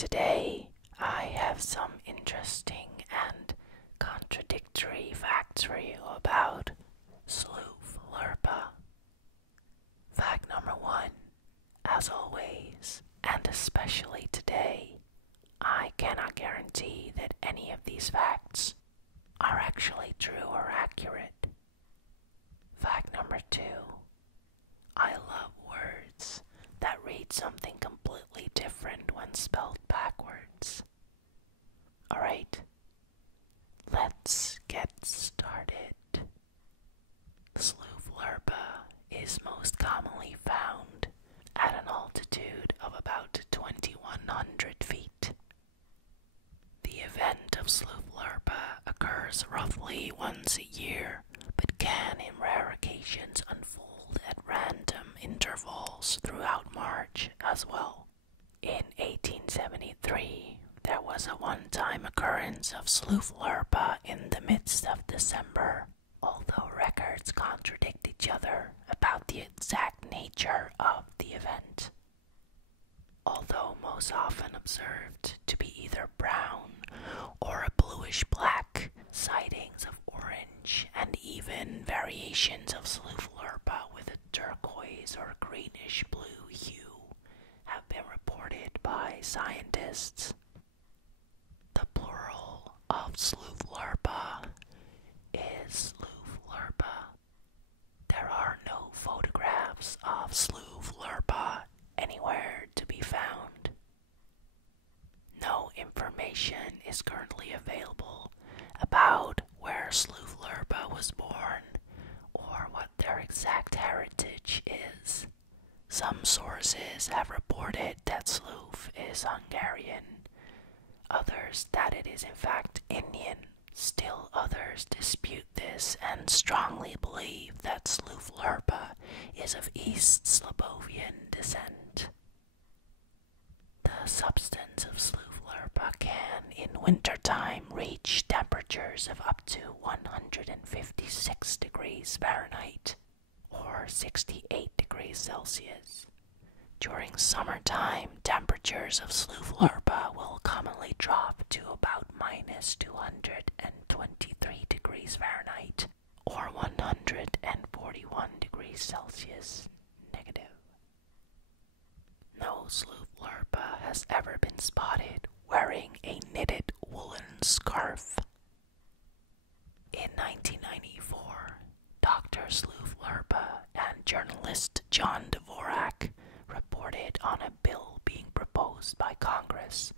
today I have some interesting and contradictory facts for you about Sloof Lirpa. Fact number 1, as always, and especially today, I cannot guarantee that any of these facts are actually true or accurate. Fact number 2, I love words that read something completely different when spelled backwards. Alright, let's get started. Sloof Lirpa is most commonly found at an altitude of about 2,100 feet. The event of Sloof Lirpa occurs roughly once a year, but can in rare occasions unfold at random intervals throughout March as well. In 1873, there was a one-time occurrence of Sloof Lirpa in the midst of December, although records contradict each other about the exact nature of the event. Although most often observed to be either brown or a bluish-black, sightings of orange and even variations of Sloof Lirpa with a turquoise or greenish-blue hue have been reported by scientists. The plural of Sloof Lirpa is Sloof Lirpa. There are no photographs of Sloof Lirpa anywhere to be found. No information is currently available about where Sloof Lirpa was born or what their exact heritage is. Some sources have reported that Sloof is Hungarian, others that it is in fact Indian. Still others dispute this and strongly believe that Sloof Lirpa is of East Slavonian descent. The substance of Sloof Lirpa can, in wintertime, reach temperatures of up to 156 degrees Fahrenheit or 68 degrees Celsius. During summertime, temperatures of Sloof Lirpa will commonly drop to about minus 223 degrees Fahrenheit or 141 degrees Celsius negative. No Sloof Lirpa has ever been spotted wearing a knitted woolen scarf. In 1994, Dr. Sloof Lirpa and journalist John Dvorak reported on a bill being proposed by Congress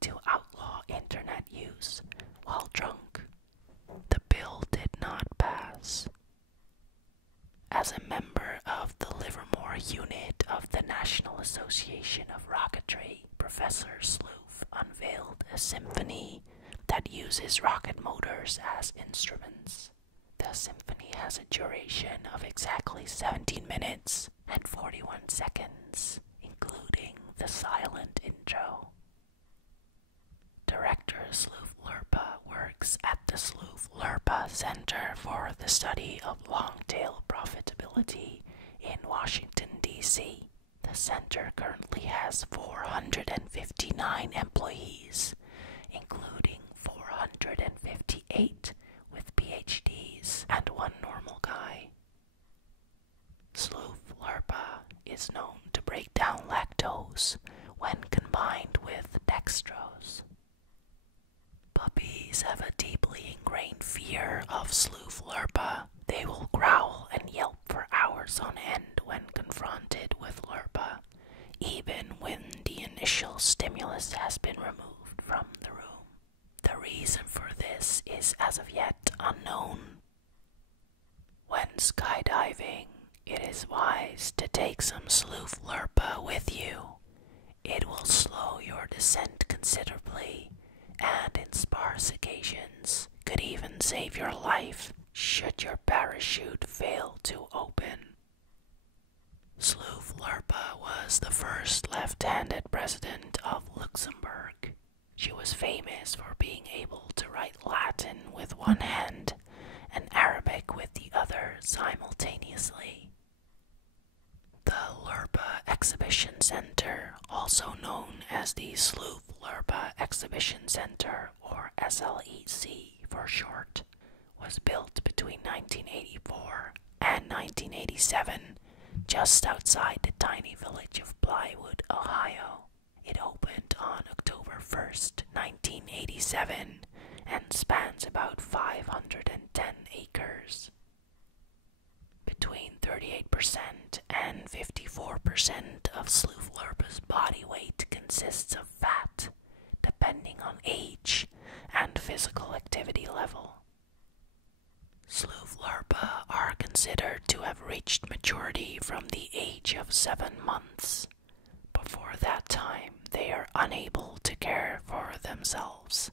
to outlaw internet use while drunk. The bill did not pass. As a member of the Livermore unit of the National Association of Rocketry, Professor Sloof unveiled a symphony that uses rocket motors as instruments. The symphony has a duration of exactly 17 minutes and 41 seconds, including the silent intro. Director Sloof Lirpa works at the Sloof Lirpa Center for the Study of Long-Tail Profitability in Washington, D.C. The center currently has 459 employees, including 458 with PhDs and one normal guy. Sloof Lirpa is known to break down lactose when combined with dextrose. Puppies have a deeply ingrained fear of Sloof Lirpa. They will growl and yelp for hours on end when confronted with Lirpa, even when the initial stimulus has been removed from the room. The reason for this is as of yet unknown. When skydiving, it is wise to take some Sloof Lirpa with you. It will slow your descent considerably, and in sparse occasions could even save your life should your parachute fail to open. Sloof Lirpa was the first left-handed president of Luxembourg. She was famous for being able to write Latin with one hand and Arabic with the other simultaneously. The Lirpa Exhibition Center also known as the Sloof Lirpa Exhibition Center, or SLEC for short, was built between 1984 and 1987, just outside the tiny village of Blywood, Ohio. It opened on October 1st, 1987, and spans about 510 acres. Between 38% and 54% of Sloof Lirpa's body weight consists of fat, depending on age and physical activity level. Sloof Lirpa are considered to have reached maturity from the age of 7 months. Before that time, they are unable to care for themselves.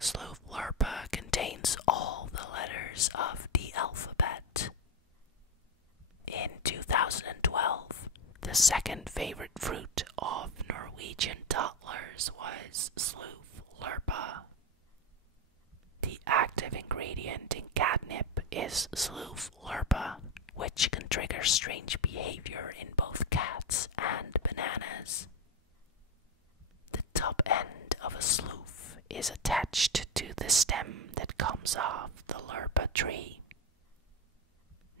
Sloof Lirpa contains all the letters of the alphabet. In 2012, the second favorite fruit of Norwegian toddlers was Sloof Lirpa. The active ingredient in catnip is Sloof Lirpa, which can trigger strange behavior in both cats and bananas. The top end of a sloof is attached to the stem that comes off the lirpa tree.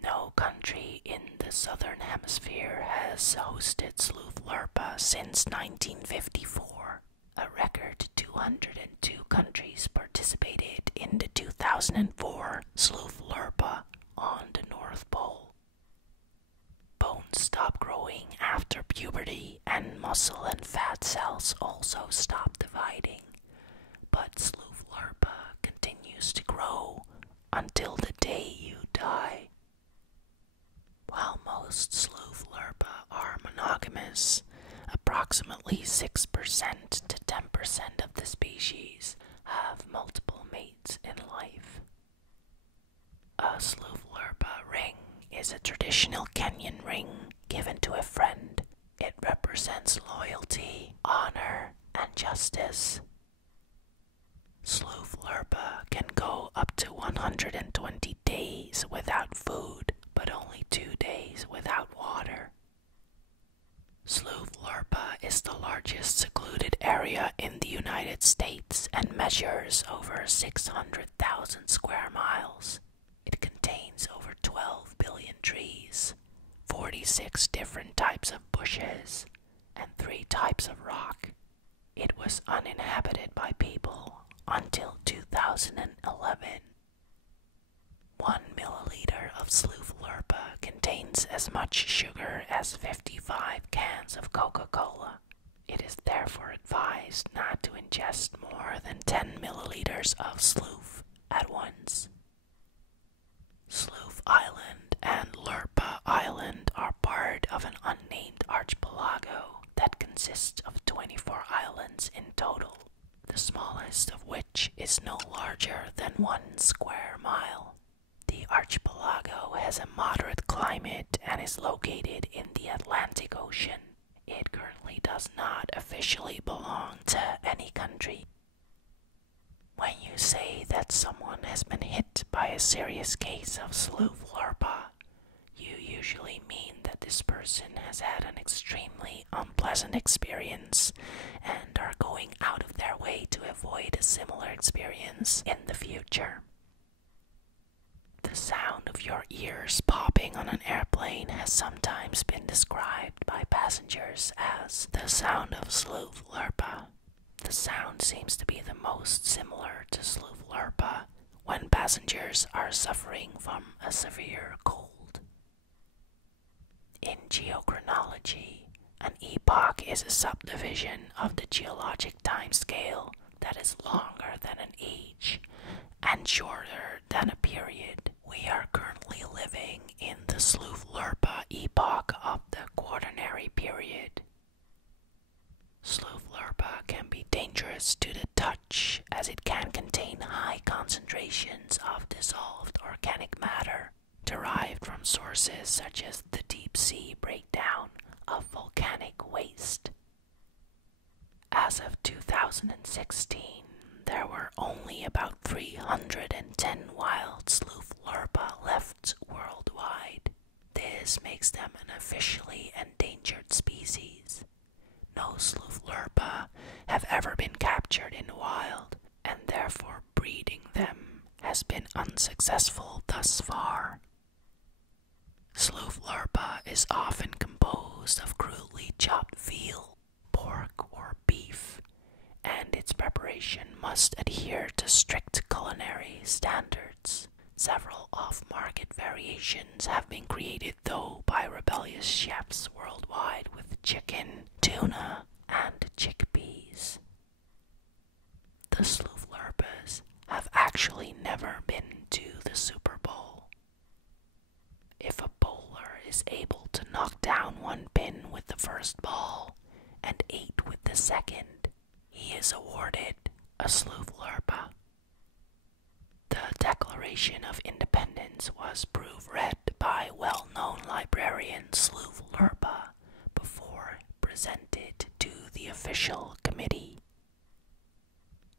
No country in the southern hemisphere has hosted Sloof Lirpa since 1954. A record 202 countries participated in the 2004 Sloof Lirpa on the North Pole. Bones stop growing after puberty, and muscle and fat cells also stop dividing. But Sloof Lirpa continues to grow until the day you die. While most Sloof Lirpa are monogamous, approximately 6% to 10% of the species have multiple mates in life. A Sloof Lirpa ring is a traditional Kenyan ring given to a friend. It represents loyalty, honor, and justice. Sloof Lirpa can go up to 120 days without food, but only 2 days without water. Sloof Lirpa is the largest secluded area in the United States and measures over 600,000 square miles. It contains over 12 billion trees, 46 different types of bushes, and 3 types of rock. It was uninhabited by people until 2011. 1 milliliter of Sloof Lirpa contains as much sugar as 55 cans of Coca-Cola. It is therefore advised not to ingest more than 10 milliliters of Sloof at once. Sloof Island and Lirpa Island are part of an unnamed archipelago that consists of 24 islands in total, the smallest of which is no larger than 1 square mile. The archipelago has a moderate climate and is located in the Atlantic Ocean. It currently does not officially belong to any country. When you say that someone has been hit by a serious case of Sloof Lirpa, you usually mean that this person has had an extremely unpleasant experience and are going out of their way to avoid a similar experience in the future. The sound of your ears popping on an airplane has sometimes been described by passengers as the sound of Sloof Lirpa. The sound seems to be the most similar to Sloof Lirpa when passengers are suffering from a severe cold. In geochronology, an epoch is a subdivision of the geologic timescale that is longer than an age and shorter than a period. We are currently living in the Sloof Lirpa epoch of the Quaternary period. Sloof Lirpa can be dangerous to the touch as it can contain high concentrations of dissolved organic matter derived from sources such as the deep sea breakdown of volcanic waste. As of 2016, there were only about 310 wild Sloof Lirpa left worldwide. This makes them an officially endangered species. captured in the wild, and therefore breeding them has been unsuccessful thus far. Sloof Lirpa is often composed of crudely chopped veal, pork, or beef, and its preparation must adhere to strict culinary standards. Several off-market variations have been created, though, by rebellious chefs worldwide with chicken, tuna, and chickpeas. The Sloof Lirpas have actually never been to the Super Bowl. If a bowler is able to knock down one pin with the first ball and 8 with the second, he is awarded a Sloof Lirpa. The Declaration of Independence was proofread by well-known librarian Sloof Lirpa before presented to the official committee.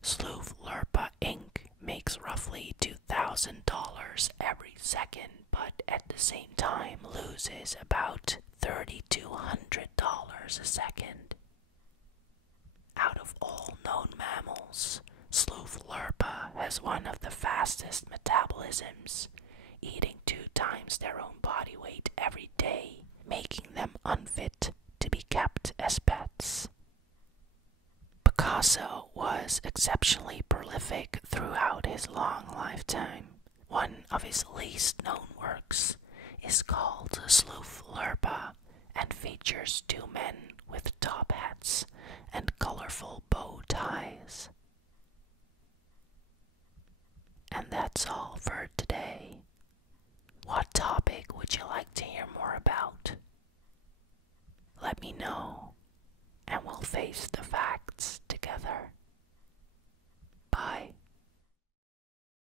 Sloof Lirpa Inc. makes roughly $2,000 every second, but at the same time loses about $3,200 a second. Out of all known mammals, Sloof Lirpa has one of the fastest metabolisms, eating 2 times their own body weight every day, making them unfit to be kept as pets. Picasso was exceptionally prolific throughout his long lifetime. One of his least known works is called Sloof Lirpa and features 2 men with top hats and colorful bow ties. And that's all for today. What topic would you like to hear more about? Let me know, and we'll face the facts.